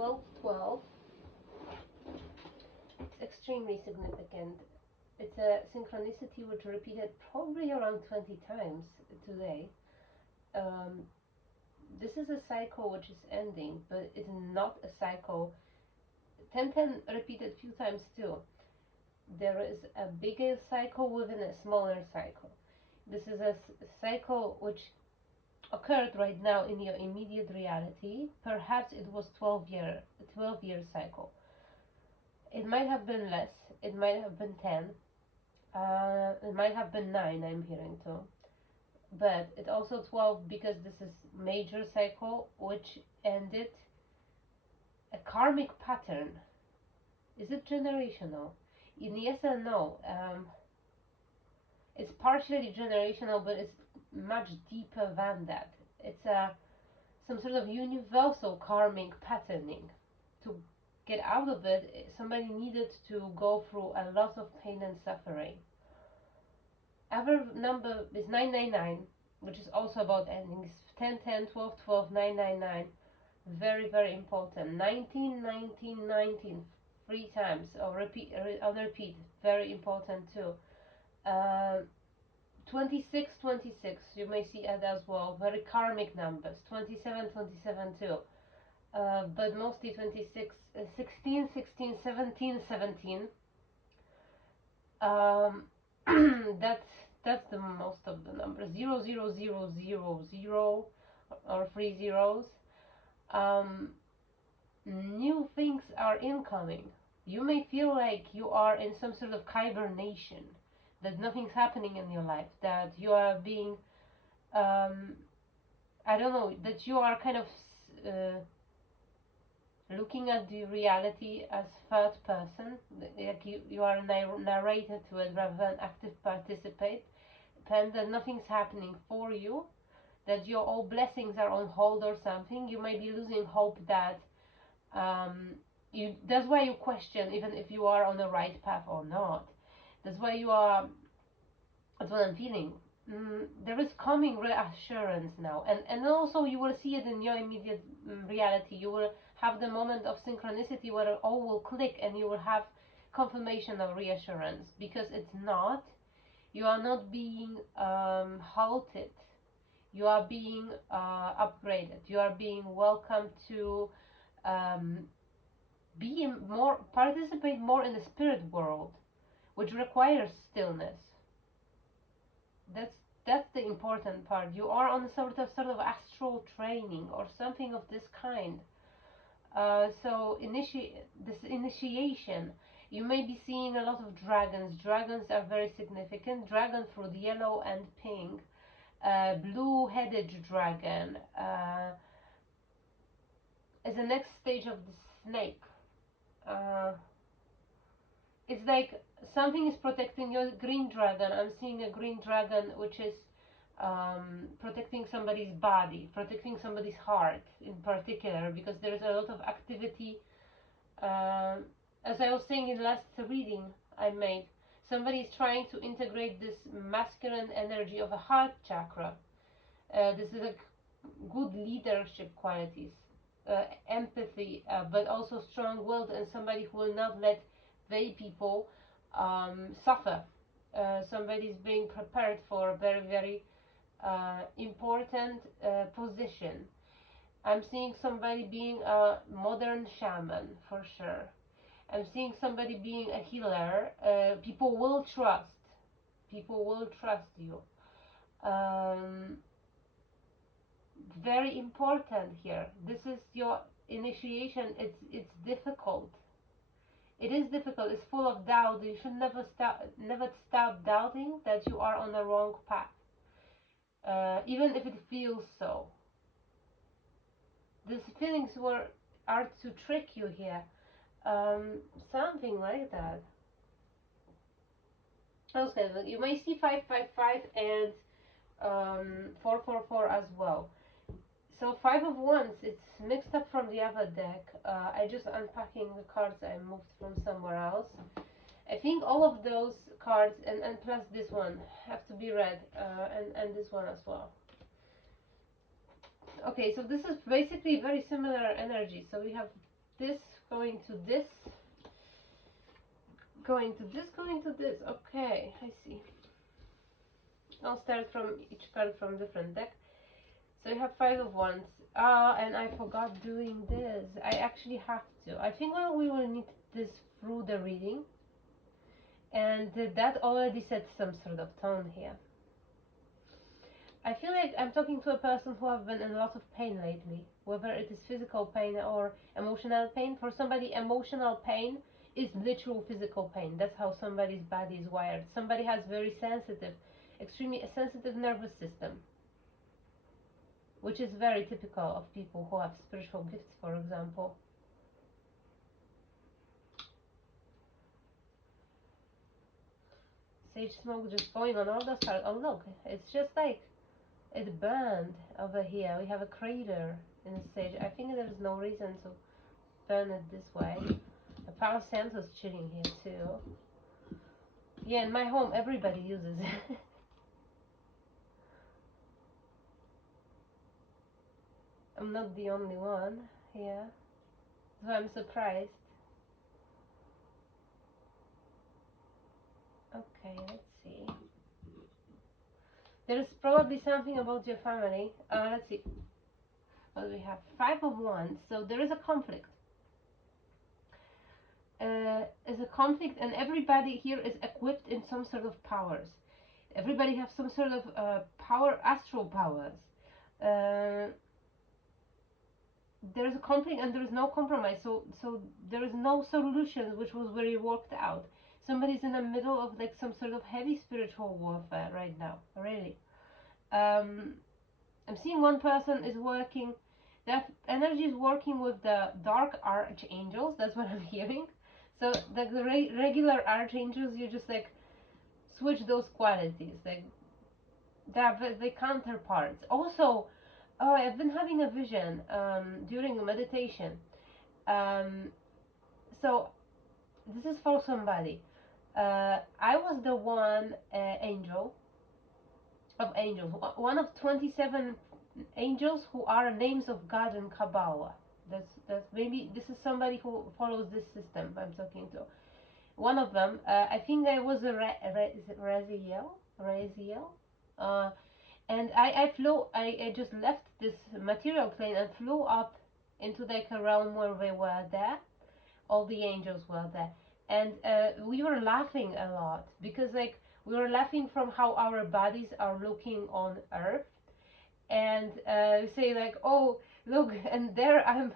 12-12. It's extremely significant. It's a synchronicity which repeated probably around 20 times today. Um, this is a cycle which is ending, but it's not a cycle. 10-10 repeated few times too. There is a bigger cycle within a smaller cycle. This is a cycle which occurred right now in your immediate reality. Perhaps it was 12-year cycle. It might have been less. It might have been 10. It might have been 9. I'm hearing too. But it's also 12 because this is major cycle which ended a karmic pattern. Is it generational? In yes and no. It's partially generational, but it's much deeper than that. It's some sort of universal karmic patterning. To get out of it, somebody needed to go through a lot of pain and suffering. Other number is 999, which is also about endings. 10-10, 12-12, 999. Very, very important. 19, 19, 19. 3 times or repeat on repeat. Very important too. 26, 26. You may see it as well. Very karmic numbers. 27, 27 too. But mostly 26, 16, 16, 17, 17. That's the most of the numbers. 0, 0, 0, 0, 0, or 3 zeros. New things are incoming. You may feel like you are in some sort of hibernation, that nothing's happening in your life, that you are being, I don't know, that you are kind of looking at the reality as third person, like you are narrated to it rather than active participate, and that nothing's happening for you, that your all blessings are on hold or something. You may be losing hope that that's why you question even if you are on the right path or not. That's why you are, that's what I'm feeling. There is coming reassurance now, and also you will see it in your immediate reality. You will have the moment of synchronicity where it all will click and you will have confirmation of reassurance, because it's not, you are not being halted, you are being upgraded, you are being welcomed to participate more in the spirit world, which requires stillness. That's the important part. You are on a sort of astral training or something of this kind. So this initiation, you may be seeing a lot of dragons. Dragons are very significant. Dragon fruit, yellow and pink. Blue-headed dragon. As the next stage of the snake. It's like something is protecting your green dragon. I'm seeing a green dragon which is protecting somebody's body, protecting somebody's heart in particular, because there is a lot of activity. As I was saying in last reading I made, somebody is trying to integrate this masculine energy of a heart chakra. This is a good leadership qualities, empathy, but also strong-willed, and somebody who will not let they people suffer. Somebody is being prepared for a very, very important position. I'm seeing somebody being a modern shaman for sure. I'm seeing somebody being a healer. People will trust. People will trust you. Very important here. This is your initiation. It's difficult. It is difficult. It's full of doubt. You should never stop doubting that you are on the wrong path, even if it feels so. These feelings are to trick you here, something like that. Okay, you may see 555 and 444 as well. So 5 of Wands, it's mixed up from the other deck. I just unpacking the cards I moved from somewhere else. I think all of those cards, and plus this one, have to be read, and this one as well. Okay, so this is basically very similar energy. So we have this, going to this, going to this, going to this. Okay, I see. I'll start from each card from different deck. So you have 5 of Wands. And I forgot doing this. I actually have to. I think we will need this through the reading. And that already sets some sort of tone here. I feel like I'm talking to a person who have been in a lot of pain lately, whether it is physical pain or emotional pain. For somebody, emotional pain is literal physical pain. That's how somebody's body is wired. Somebody has very sensitive, extremely sensitive nervous system, which is very typical of people who have spiritual gifts, for example. Sage smoke just going on all the stars. Oh look, it's just like it burned over here. We have a crater in the sage. I think there is no reason to burn it this way. The Palo Santo's chilling here too. Yeah, in my home everybody uses it. I'm not the only one here, so I'm surprised. Okay, let's see. There is probably something about your family. Let's see. Well, we have 5 of Wands, so there is a conflict. Is a conflict, and everybody here is equipped in some sort of powers. Everybody has some sort of power, astral powers. There is a conflict and there is no compromise. So there is no solutions which was very worked out. Somebody's in the middle of like some sort of heavy spiritual warfare right now. Really. I'm seeing one person is working. That energy is working with the dark archangels. That's what I'm hearing. So like the regular archangels, you just like switch those qualities. Like they're the counterparts. Also, oh, I've been having a vision during a meditation. So this is for somebody. I was the one angel of angels, one of 27 angels who are names of God in Kabbalah. That's maybe this is somebody who follows this system I'm talking to. One of them, I think I was a Raziel, and I flew. I just left this material plane and flew up into like a realm where they were there. All the angels were there, and we were laughing a lot because like we were laughing from how our bodies are looking on Earth, and say like, oh look, and there I'm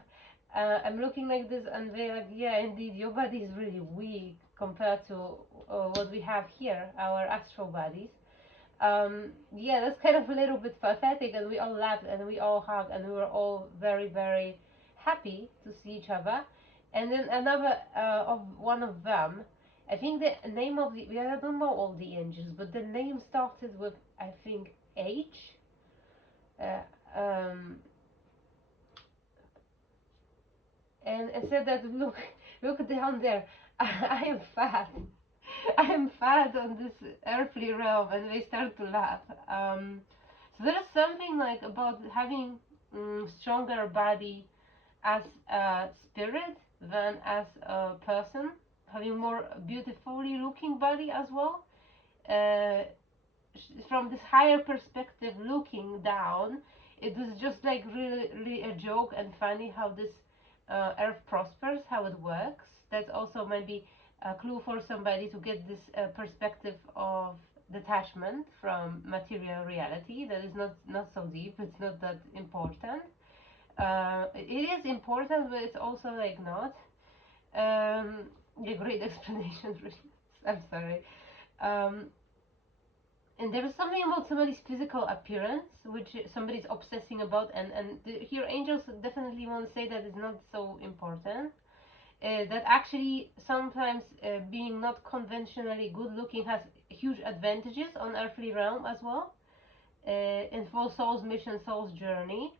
looking like this, and they're like, yeah, indeed, your body is really weak compared to what we have here, our astral bodies. Yeah, that's kind of a little bit pathetic, and we all laughed and we all hugged and we were all very, very happy to see each other. And then another of one of them, I think the name of the, I don't know all the angels, but the name started with, I think, H. Uh, um, and said that, look down there, I am fat. I am fat on this earthly realm, and they start to laugh. So there's something like about having stronger body as a spirit than as a person, having more beautifully looking body as well. Uh, from this higher perspective, looking down, it is just like really, really a joke and funny how this earth prospers, how it works. That's also maybe a clue for somebody to get this perspective of detachment from material reality. That is not so deep, it's not that important. It is important, but it's also like not. Yeah, great explanation. I'm sorry. And there is something about somebody's physical appearance which somebody's obsessing about, and here angels definitely want to say that it's not so important. That actually sometimes being not conventionally good looking has huge advantages on earthly realm as well. And for soul's mission, soul's journey,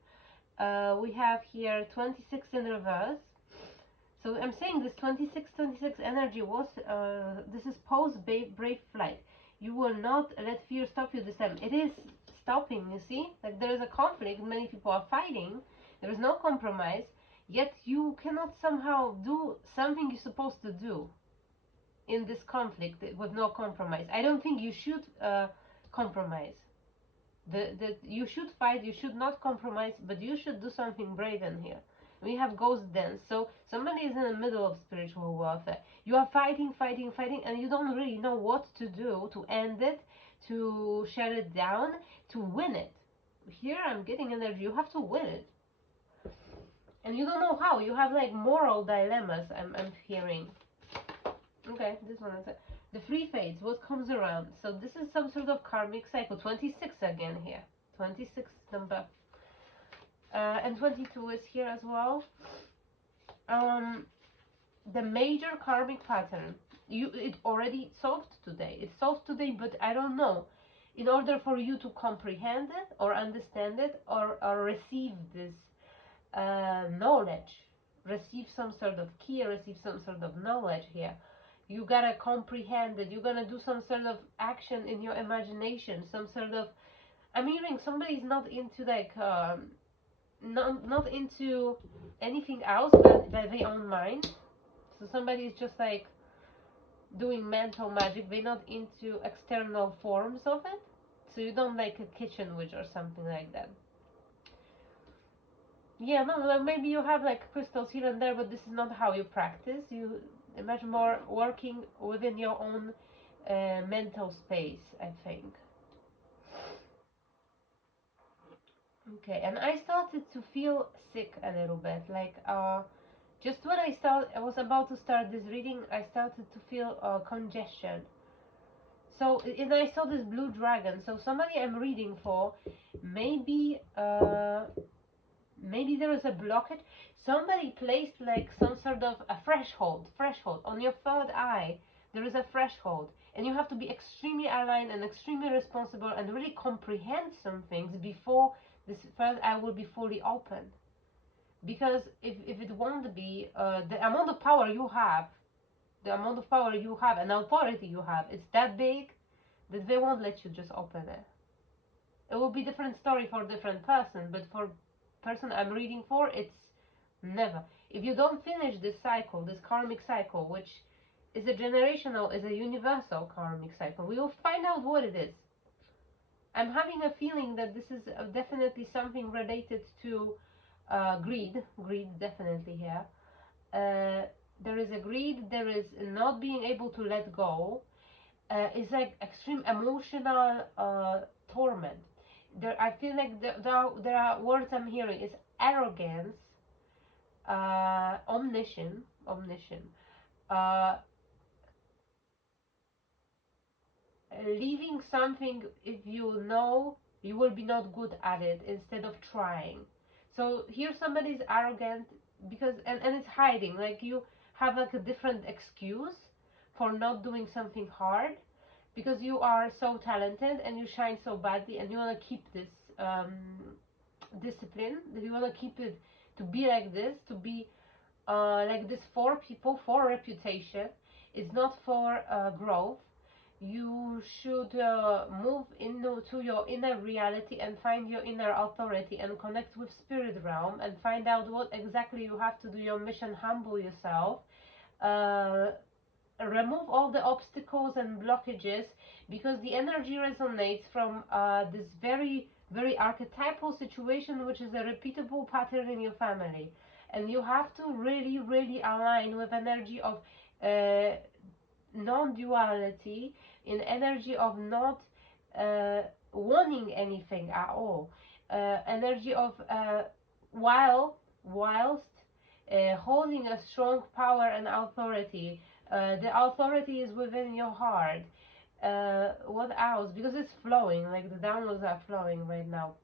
we have here 26 in reverse. So I'm saying this 26 energy was, this is post brave flight. You will not let fear stop you this time. It is stopping, you see? Like there is a conflict, many people are fighting, there is no compromise. yet you cannot somehow do something you're supposed to do in this conflict with no compromise. I don't think you should compromise. You should fight, you should not compromise, but you should do something brave in here. We have ghost dance, so somebody is in the middle of spiritual warfare. You are fighting, fighting, fighting, and you don't really know what to do to end it, to shut it down, to win it. Here I'm getting energy. You have to win it, and you don't know how. You have like moral dilemmas. I'm hearing. Okay, this one is it. The free fades, what comes around. So this is some sort of karmic cycle. 26 again here. 26 number. And 22 is here as well. Um, the major karmic pattern. It already solved today. It's solved today, but I don't know. In order for you to comprehend it or understand it or receive this knowledge, receive some sort of key, receive some sort of knowledge here, you gotta comprehend it. You're gonna do some sort of action in your imagination, some sort of, I'm hearing somebody's not into like not into anything else but their own mind. So somebody is just like doing mental magic. They're not into external forms of it. So you don't like a kitchen witch or something like that. Yeah, no, maybe you have like crystals here and there, but this is not how you practice. You much more working within your own mental space, I think. Okay, and I started to feel sick a little bit, like just when I was about to start this reading, I started to feel congestion. So, and I saw this blue dragon. So somebody I'm reading for, maybe maybe there is a blockage. Somebody placed like some sort of a threshold on your third eye. There is a threshold, and you have to be extremely aligned and extremely responsible and really comprehend some things before this third eye will be fully open. Because if it won't be, the amount of power you have, and authority you have, it's that big that they won't let you just open it. It will be different story for different person, but for person I'm reading for, it's never. If you don't finish this cycle, this karmic cycle, which is a generational, is a universal karmic cycle, we will find out what it is. I'm having a feeling that this is definitely something related to greed definitely here. There is a greed, there is not being able to let go, it's like extreme emotional torment. I feel like there are words I'm hearing is arrogance, omniscient, uh, leaving something if you know you will be not good at it instead of trying. So here somebody is arrogant because and it's hiding, like you have like a different excuse for not doing something hard because you are so talented and you shine so badly and you want to keep this um, discipline, that you want to keep it to be like this, to be like this for people, for reputation. It's not for growth. You should move into your inner reality and find your inner authority and connect with spirit realm and find out what exactly you have to do your mission, humble yourself, uh, remove all the obstacles and blockages, because the energy resonates from this very very archetypal situation, which is a repeatable pattern in your family, and you have to really really align with energy of uh, non-duality, in energy of not uh, wanting anything at all, energy of whilst holding a strong power and authority. The authority is within your heart. What else? Because it's flowing, like the downloads are flowing right now.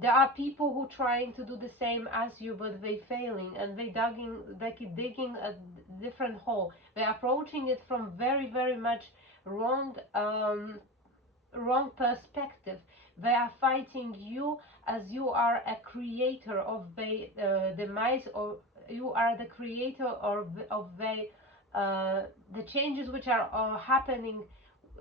There are people who trying to do the same as you, but they failing, and they keep digging a different hole. They're approaching it from very, very much wrong perspective. They are fighting you as you are a creator of the demise, or you are the creator of the changes which are happening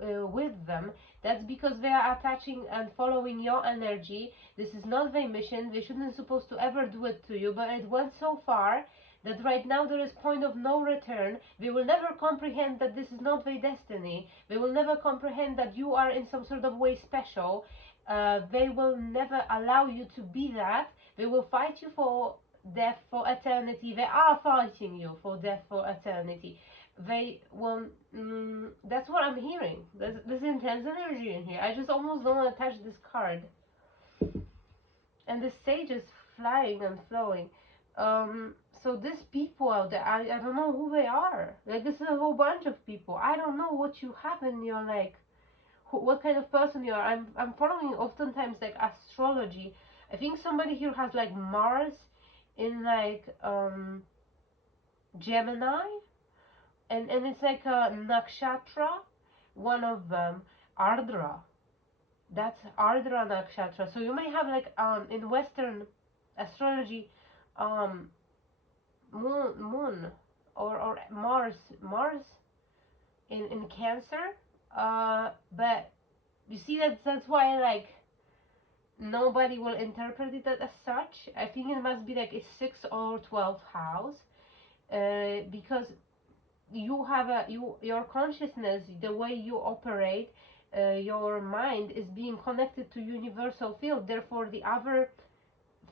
with them, that's because they are attaching and following your energy. This is not their mission. They shouldn't supposed to ever do it to you, but it went so far that right now there is point of no return. They will never comprehend that this is not their destiny. They will never comprehend that you are in some sort of way special. They will never allow you to be that. They will fight you for death for eternity. They are fighting you for death for eternity. They will. That's what I'm hearing. There's intense energy in here. I just almost don't want to touch this card. And the sage is flying and flowing. So these people out there, I don't know who they are. Like, this is a whole bunch of people. I don't know what you have in your, like, what kind of person you are. I'm following oftentimes like astrology. I think somebody here has like Mars in like Gemini, and it's like a nakshatra, one of them, Ardra. That's Ardra nakshatra. So you may have like in Western astrology, um moon or Mars in Cancer. But you see that's why like nobody will interpret it as such. I think it must be like a 6th or 12th house, because you have your consciousness, the way you operate, your mind is being connected to universal field. Therefore, the other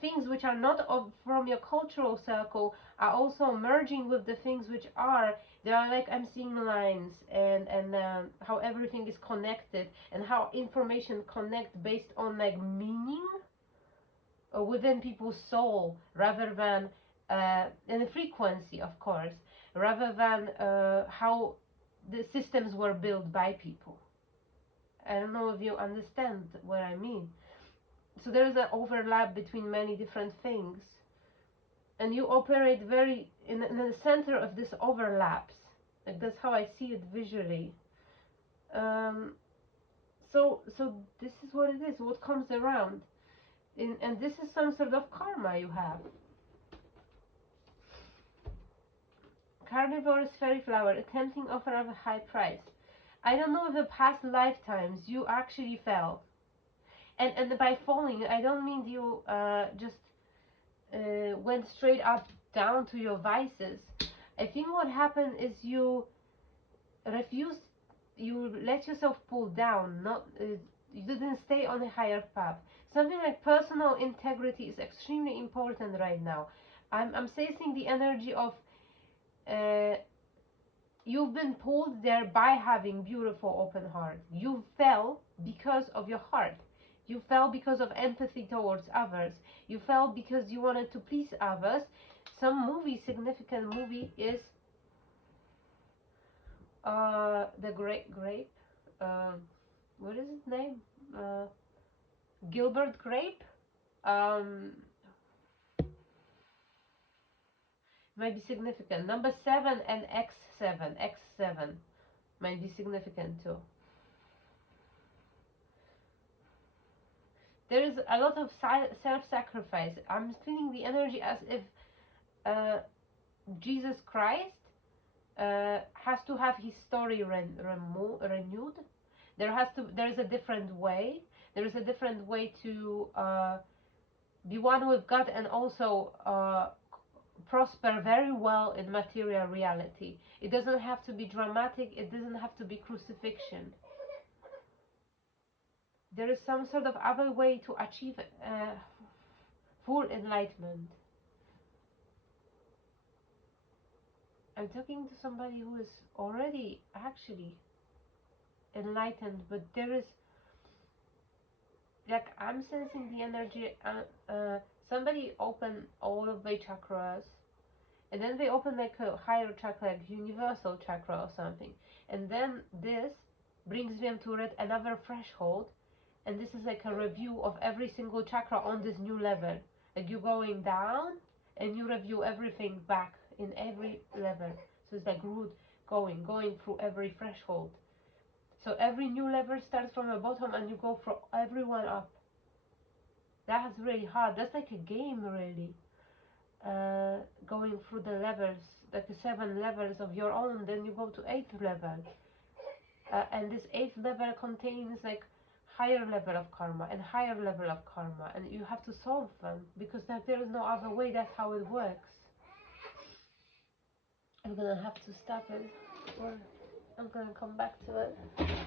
things which are not from your cultural circle are also merging with the things which are. They are like, I'm seeing lines and how everything is connected and how information connect based on like meaning within people's soul, rather than in the frequency, of course, rather than how the systems were built by people. I don't know if you understand what I mean. So there is an overlap between many different things, and you operate very in the center of this overlaps. Like, that's how I see it visually. Um, so this is what it is. What comes around, and this is some sort of karma you have. Carnivorous fairy flower, a tempting offer of a high price. I don't know if the past lifetimes you actually fell. And by falling, I don't mean you just went straight up down to your vices. I think what happened is you refused, you let yourself pull down, not you didn't stay on a higher path. Something like personal integrity is extremely important right now. I'm sensing the energy of uh, you've been pulled there by having beautiful open heart. You fell because of your heart. You fell because of empathy towards others. You fell because you wanted to please others. Some movie, significant movie, is the Great Grape. What is his name? Uh, Gilbert Grape. Um, might be significant. Number 7 and X7. X7 might be significant too. There is a lot of self-sacrifice. I'm feeling the energy as if uh, Jesus Christ has to have his story renewed. There is a different way. There is a different way to be one with God and also prosper very well in material reality. It doesn't have to be dramatic. It doesn't have to be crucifixion. There is some sort of other way to achieve full enlightenment. I'm talking to somebody who is already actually enlightened, but there is, like, I'm sensing the energy. Somebody open all of their chakras, and then they open like a higher chakra, like universal chakra or something, and then this brings them to read another threshold, and this is like a review of every single chakra on this new level. Like, you're going down, and you review everything back in every level. So it's like root going through every threshold. So every new level starts from the bottom, and you go for everyone up. That's really hard. That's like a game, really. Going through the levels, like the 7 levels of your own, then you go to 8th level. And this eighth level contains like higher level of karma and higher level of karma, and you have to solve them because there is no other way. That's how it works. I'm gonna have to stop it, or I'm gonna come back to it.